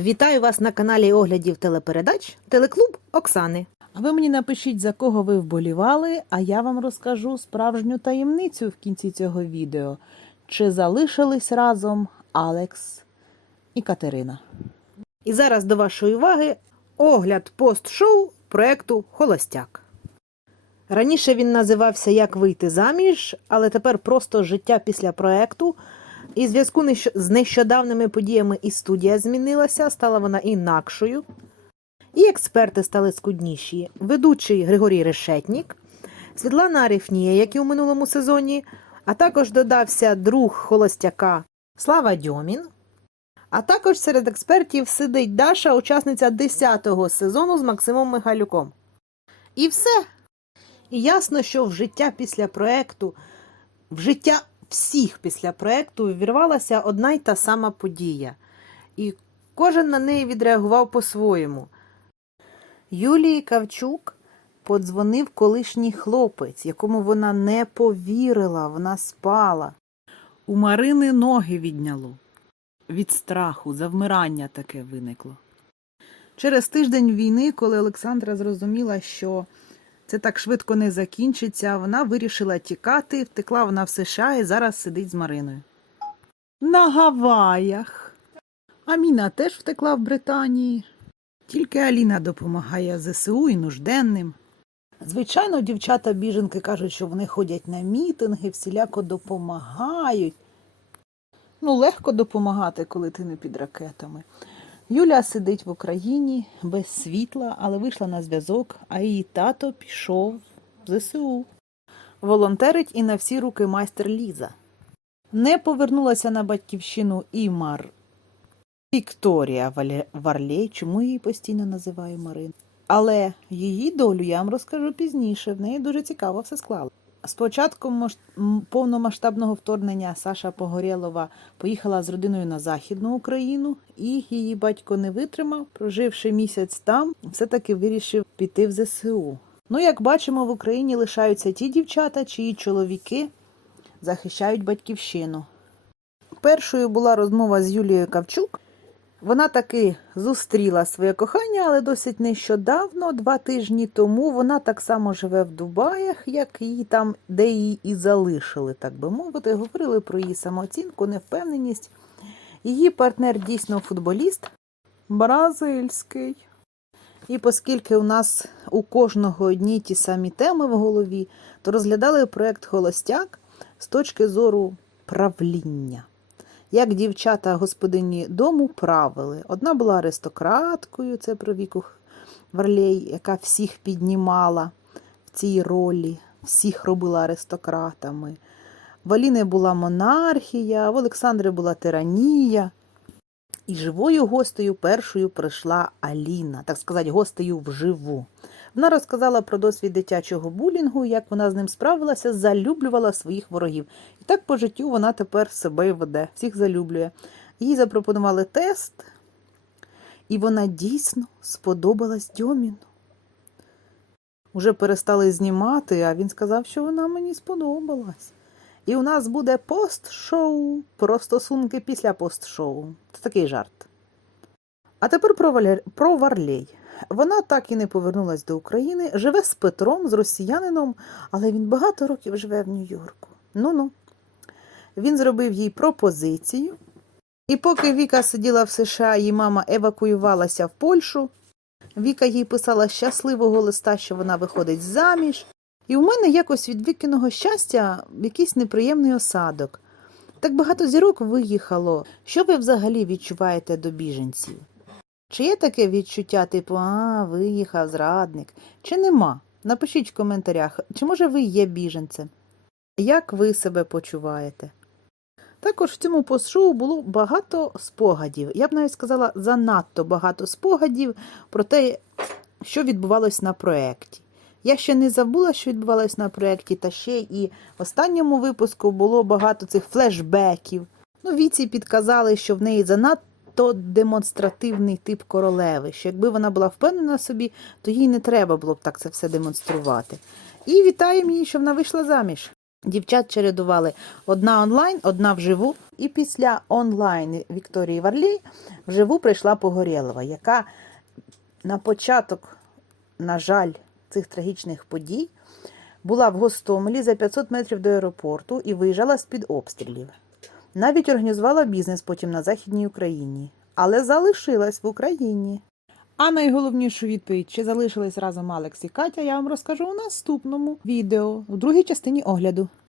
Вітаю вас на каналі оглядів телепередач Телеклуб Оксани. А ви мені напишіть, за кого ви вболівали, а я вам розкажу справжню таємницю в кінці цього відео. Чи залишились разом Алекс і Катерина? І зараз до вашої уваги огляд пост-шоу проекту Холостяк. Раніше він називався Як вийти заміж, але тепер просто життя після проекту. І в зв'язку з нещодавними подіями і студія змінилася, стала вона інакшою. І експерти стали скудніші. Ведучий Григорій Решетнік, Світлана Арифнія, як і у минулому сезоні, а також додався друг холостяка Слава Дьомін. А також серед експертів сидить Даша, учасниця 10-го сезону з Максимом Михайлюком. І все. І ясно, що в життя після проекту, в життя всіх після проекту ввірвалася одна й та сама подія. І кожен на неї відреагував по-своєму. Юлії Кавчук подзвонив колишній хлопець, якому вона не повірила, вона спала. У Марини ноги відняло. Від страху, завмирання таке виникло. Через тиждень війни, коли Олександра зрозуміла, що це так швидко не закінчиться, вона вирішила тікати, втекла вона в США і зараз сидить з Мариною. На Гаваях. Аміна теж втекла в Британії. Тільки Аліна допомагає ЗСУ і нужденним. Звичайно, дівчата-біженки кажуть, що вони ходять на мітинги, всіляко допомагають. Ну, легко допомагати, коли ти не під ракетами. Юля сидить в Україні без світла, але вийшла на зв'язок, а її тато пішов в ЗСУ. Волонтерить і на всі руки майстер Ліза. Не повернулася на батьківщину і Мар Вікторія Варлей, чому її постійно називаю Марин. Але її долю я вам розкажу пізніше. В неї дуже цікаво все склало. З початку маш- м, повномасштабного вторгнення Саша Погорєлова поїхала з родиною на Західну Україну, і її батько не витримав, проживши місяць там, все-таки вирішив піти в ЗСУ. Ну, як бачимо, в Україні лишаються ті дівчата, чиї чоловіки захищають батьківщину. Першою була розмова з Юлією Кавчук. Вона таки зустріла своє кохання, але досить нещодавно, два тижні тому, вона так само живе в Дубаях, як її там, де її і залишили, так би мовити. Говорили про її самооцінку, невпевненість. Її партнер дійсно футболіст бразильський. І оскільки у нас у кожного одні ті самі теми в голові, то розглядали проект Холостяк з точки зору правління як дівчата господині дому правили. Одна була аристократкою, це про віку Варлей, яка всіх піднімала в цій ролі, всіх робила аристократами. В Аліни була монархія, в Олександри була тиранія. І живою гостею першою прийшла Аліна, так сказати, гостею вживу. Вона розказала про досвід дитячого булінгу, як вона з ним справилася, залюблювала своїх ворогів. І так по життю вона тепер себе веде, всіх залюблює. Їй запропонували тест, і вона дійсно сподобалась Дьоміну. Уже перестали знімати, а він сказав, що вона мені сподобалась. І у нас буде пост-шоу про стосунки після пост-шоу. Це такий жарт. А тепер про, Валер... про Варлей. Вона так і не повернулась до України, живе з Петром, з росіянином, але він багато років живе в Нью-Йорку. Ну-ну. Він зробив їй пропозицію. І поки Віка сиділа в США, її мама евакуювалася в Польщу. Віка їй писала щасливого листа, що вона виходить заміж. І у мене якось від Вікиного щастя якийсь неприємний осадок. Так багато зірок виїхало. Що ви взагалі відчуваєте до біженців? Чи є таке відчуття, типу, а, виїхав зрадник? Чи нема? Напишіть в коментарях, чи може ви є біженцем? Як ви себе почуваєте? Також в цьому постшоу було багато спогадів. Я б навіть сказала, занадто багато спогадів про те, що відбувалось на проєкті. Я ще не забула, що відбувалось на проєкті, та ще і в останньому випуску було багато цих флешбеків. Ну, віці підказали, що в неї занадто демонстративний тип королеви, що якби вона була впевнена собі, то їй не треба було б так це все демонструвати. І вітаємо її, що вона вийшла заміж. Дівчат чередували одна онлайн, одна вживу. І після онлайн Вікторії Варлій вживу прийшла Погорєлова, яка на початок, на жаль, цих трагічних подій була в Гостомелі за 500 метрів до аеропорту і виїжджала з-під обстрілів. Навіть організувала бізнес потім на Західній Україні, але залишилась в Україні. А найголовнішу відповідь, чи залишились разом Алекс і Катя, я вам розкажу у наступному відео, у другій частині огляду.